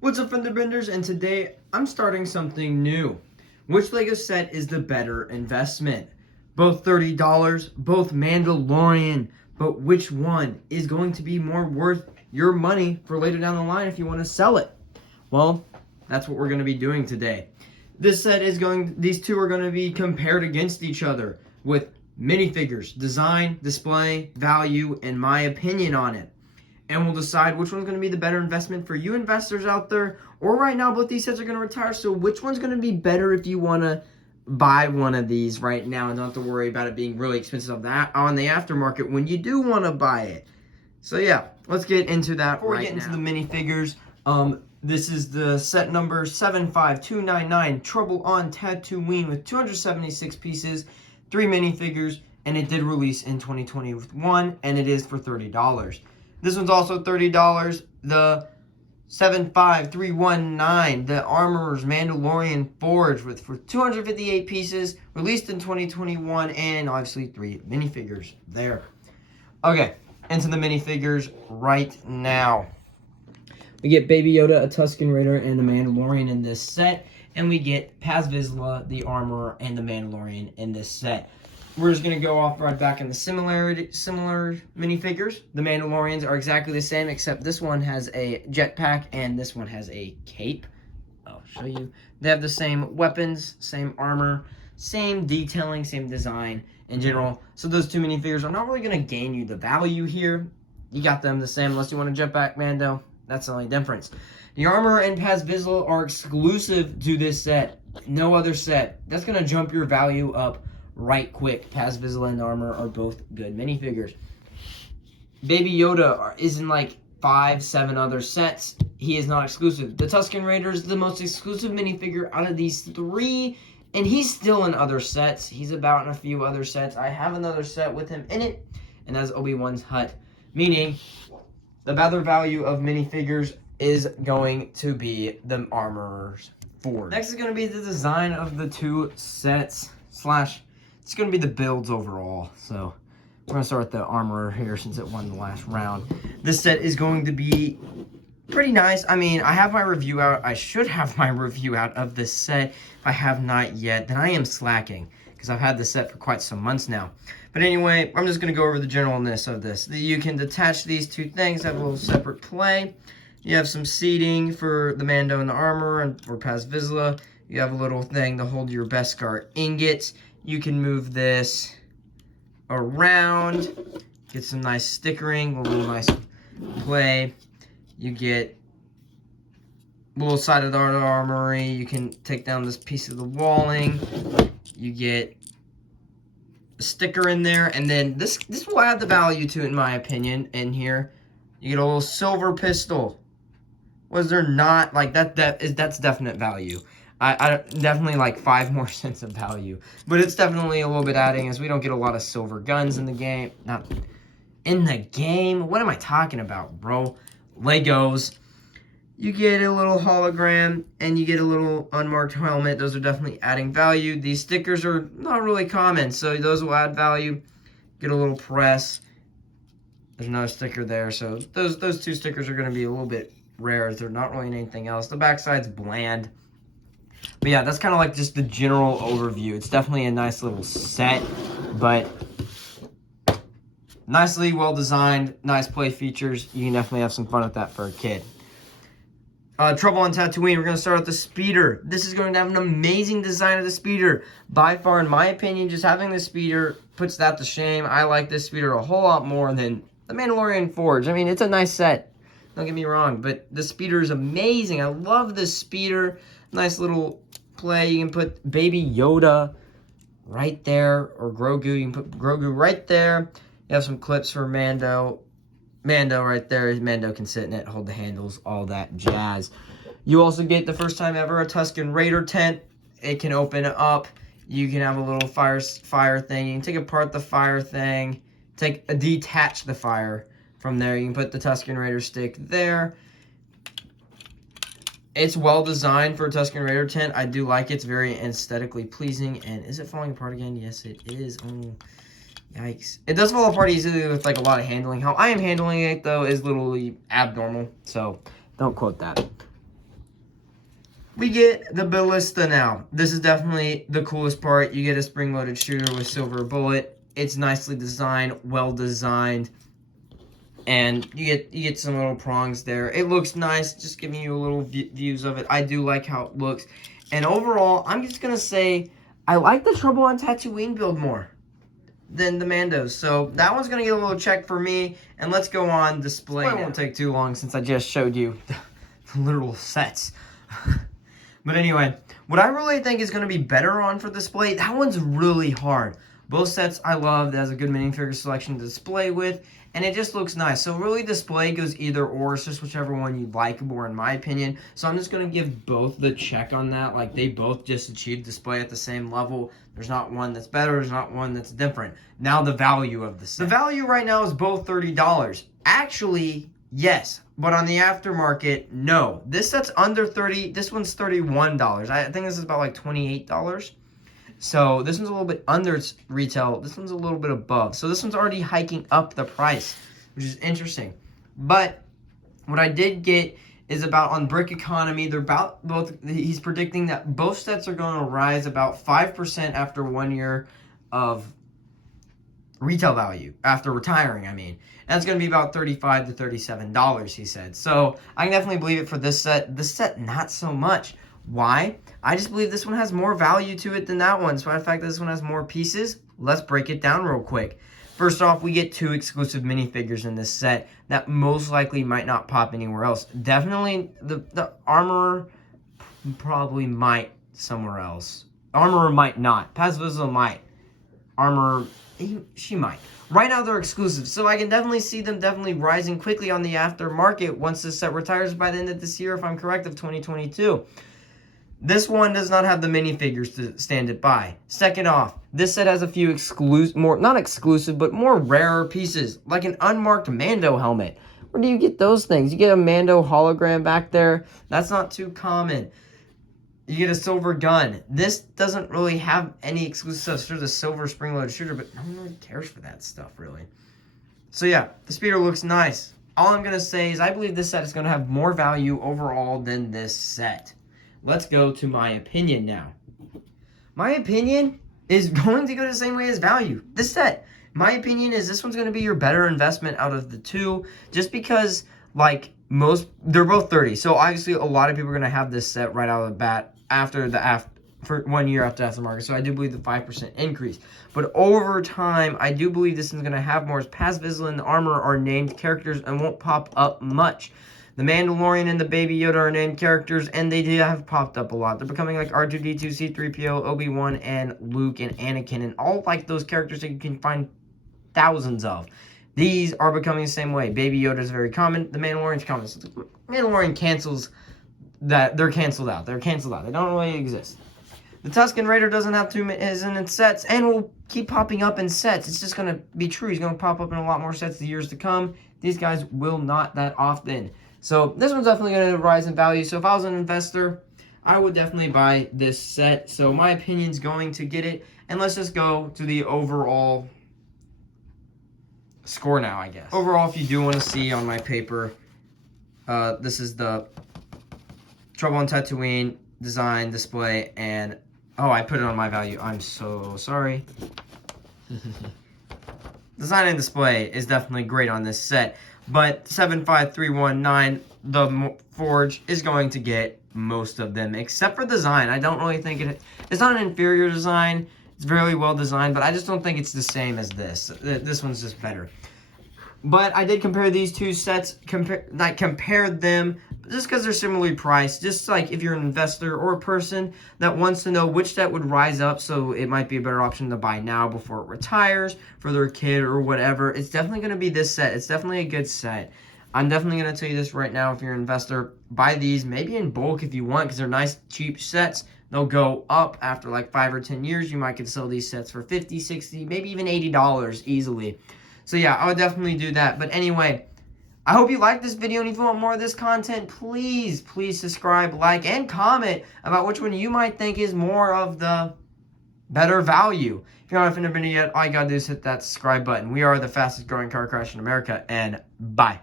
What's up, Fender Benders? And today I'm starting something new. Which LEGO set is the better investment? Both $30, both Mandalorian, but which one is going to be more worth your money for later down the line if you want to sell it? Well, that's what we're going to be doing today. These two are going to be compared against each other with minifigures, design, display, value, and my opinion on it. And we'll decide which one's going to be the better investment for you investors out there. Or right now, both these sets are going to retire. So which one's going to be better if you want to buy one of these right now and don't have to worry about it being really expensive on the aftermarket when you do want to buy it. So yeah, let's get into that. Before we get into the minifigures, this is the set number 75299, Trouble on Tatooine, with 276 pieces, 3 minifigures, and it did release in 2021, and it is for $30. This one's also $30. The 75319, the Armorer's Mandalorian Forge, for 258 pieces, released in 2021, and obviously 3 minifigures there. Okay, into the minifigures right now. We get Baby Yoda, a Tusken Raider, and the Mandalorian in this set, and we get Paz Vizsla, the Armorer, and the Mandalorian in this set. We're just going to go off right back in the similar minifigures. The Mandalorians are exactly the same, except this one has a jetpack and this one has a cape. I'll show you. They have the same weapons, same armor, same detailing, same design in general. So those two minifigures are not really going to gain you the value here. You got them the same unless you want a jetpack Mando. That's the only difference. The Armor and Paz Vizsla are exclusive to this set. No other set. That's going to jump your value up right quick. Paz Vizsla and Armor are both good minifigures. Baby Yoda is in like 5-7 other sets. He is not exclusive. The Tusken Raider is the most exclusive minifigure out of these 3, and he's still in other sets. He's about in a few other sets. I have another set with him in it, and that's Obi-Wan's hut. Meaning, the better value of minifigures is going to be the Armorer's Forge. Next is going to be the design of the two sets, it's going to be the builds overall. So we're going to start with the Armorer here since it won the last round. This set is going to be pretty nice. I mean, I have my review out. I should have my review out of this set. If I have not yet, then I am slacking because I've had this set for quite some months now. But anyway, I'm just going to go over the generalness of this. You can detach these two things, have a little separate play. You have some seating for the Mando and the Armorer, and for Paz Vizsla. You have a little thing to hold your Beskar ingots. You can move this around, get some nice stickering, a little nice play. You get a little side of the armory. You can take down this piece of the walling. You get a sticker in there, and then this will add the value to it, in my opinion. In here, you get a little silver pistol. Was there not like that? That's definite value. I definitely like 5 more cents of value, but it's definitely a little bit adding, as we don't get a lot of silver guns in the game. Not in the game. What am I talking about, bro? Legos. You get a little hologram, and you get a little unmarked helmet. Those are definitely adding value. These stickers are not really common, so those will add value. Get a little press. There's another sticker there, so those 2 stickers are going to be a little bit rare. They're not really anything else. The backside's bland. But yeah, that's kind of like just the general overview. It's definitely a nice little set, but nicely well designed, nice play features. You can definitely have some fun with that for a kid. Trouble on Tatooine, we're going to start with the speeder. This is going to have an amazing design of the speeder. By far, in my opinion, just having the speeder puts that to shame. I like this speeder a whole lot more than the Mandalorian Forge. I mean, it's a nice set. Don't get me wrong, but the speeder is amazing. I love this speeder. Nice little play. You can put Baby Yoda right there, or Grogu. You can put Grogu right there. You have some clips for Mando. Mando right there. Mando can sit in it, hold the handles, all that jazz. You also get, the first time ever, a Tusken Raider tent. It can open up. You can have a little fire thing. You can take apart the fire thing. Detach the fire from there. You can put the Tusken Raider stick there. It's well designed for a Tusken Raider tent. I do like it. It's very aesthetically pleasing. And is it falling apart again? Yes, it is. Oh, yikes. It does fall apart easily with like a lot of handling. How I am handling it, though, is literally abnormal. So don't quote that. We get the ballista now. This is definitely the coolest part. You get a spring-loaded shooter with silver bullet. It's nicely designed, well designed, and you get some little prongs there. It looks nice, just giving you a little views of it. I do like how it looks. And overall, I'm just gonna say I like the Trouble on Tatooine build more than the Mandos. So that one's gonna get a little check for me. And let's go on display. It won't take too long since I just showed you the literal sets. But anyway, what I really think is going to be better on for display, that one's really hard. Both sets I love. It has a good minifigure selection to display with, and it just looks nice. So really display goes either or. It's just whichever one you like more in my opinion. So I'm just going to give both the check on that. Like they both just achieved display at the same level. There's not one that's better. There's not one that's different. Now the value of the set. The value right now is both $30. Actually, yes. But on the aftermarket, no. This set's under 30. This one's $31. I think this is about like $28. So this one's a little bit under its retail. This one's a little bit above. So this one's already hiking up the price, which is interesting. But what I did get is about on Brick Economy. They're about both. He's predicting that both sets are going to rise about 5% after 1 year of retail value after retiring. I mean, and it's going to be about $35 to $37, he said. So I can definitely believe it for this set. This set, not so much. Why? I just believe this one has more value to it than that one. So the fact that this one has more pieces, let's break it down real quick. First off, we get 2 exclusive minifigures in this set that most likely might not pop anywhere else. Definitely the Armorer probably might somewhere else. Armorer might not. Paz Vizsla might. Armorer, she might. Right now they're exclusive, so I can definitely see them definitely rising quickly on the aftermarket once this set retires by the end of this year, if I'm correct, of 2022. This one does not have the minifigures to stand it by. Second off, this set has a few not exclusive, but more rarer pieces, like an unmarked Mando helmet. Where do you get those things? You get a Mando hologram back there. That's not too common. You get a silver gun. This doesn't really have any exclusive stuff. Sure, the silver spring-loaded shooter, but no one really cares for that stuff, really. So yeah, the speeder looks nice. All I'm going to say is I believe this set is going to have more value overall than this set. Let's go to my opinion now. My opinion is going to go the same way as value. This set, my opinion is this one's going to be your better investment out of the two, just because, like, they're both 30. So obviously a lot of people are going to have this set right out of the bat for 1 year after aftermarket. So I do believe the 5% increase. But over time, I do believe this is going to have more, as Paz Vizsla and the Armor are named characters and won't pop up much. The Mandalorian and the Baby Yoda are named characters, and they do have popped up a lot. They're becoming like R2-D2, C-3PO, Obi-Wan, and Luke, and Anakin, and all like those characters that you can find thousands of. These are becoming the same way. Baby Yoda is very common. The Mandalorian's common. So the Mandalorian cancels that. They're canceled out. They're canceled out. They don't really exist. The Tusken Raider doesn't have isn't in sets, and will keep popping up in sets. It's just going to be true. He's going to pop up in a lot more sets the years to come. These guys will not that often. So this one's definitely going to rise in value. So if I was an investor, I would definitely buy this set. So my opinion's going to get it. And let's just go to the overall score now, I guess. Overall, if you do want to see on my paper, this is the Trouble on Tatooine design, display, and oh, I put it on my value. I'm so sorry. Design and display is definitely great on this set, but 75319, the Forge, is going to get most of them, except for design. I don't really think it's not an inferior design. It's very well designed, but I just don't think it's the same as this. This one's just better. But I did compare these two sets, compared them just because they're similarly priced. Just like if you're an investor or a person that wants to know which set would rise up, so it might be a better option to buy now before it retires for their kid or whatever. It's definitely going to be this set. It's definitely a good set. I'm definitely going to tell you this right now. If you're an investor, buy these maybe in bulk if you want, because they're nice, cheap sets. They'll go up after like 5 or 10 years. You might could sell these sets for $50, $60, maybe even $80 easily. So yeah, I would definitely do that. But anyway, I hope you liked this video, and if you want more of this content, please subscribe, like, and comment about which one you might think is more of the better value. If you're not offended yet, all you gotta do is hit that subscribe button. We are the fastest growing car crash in America, and bye.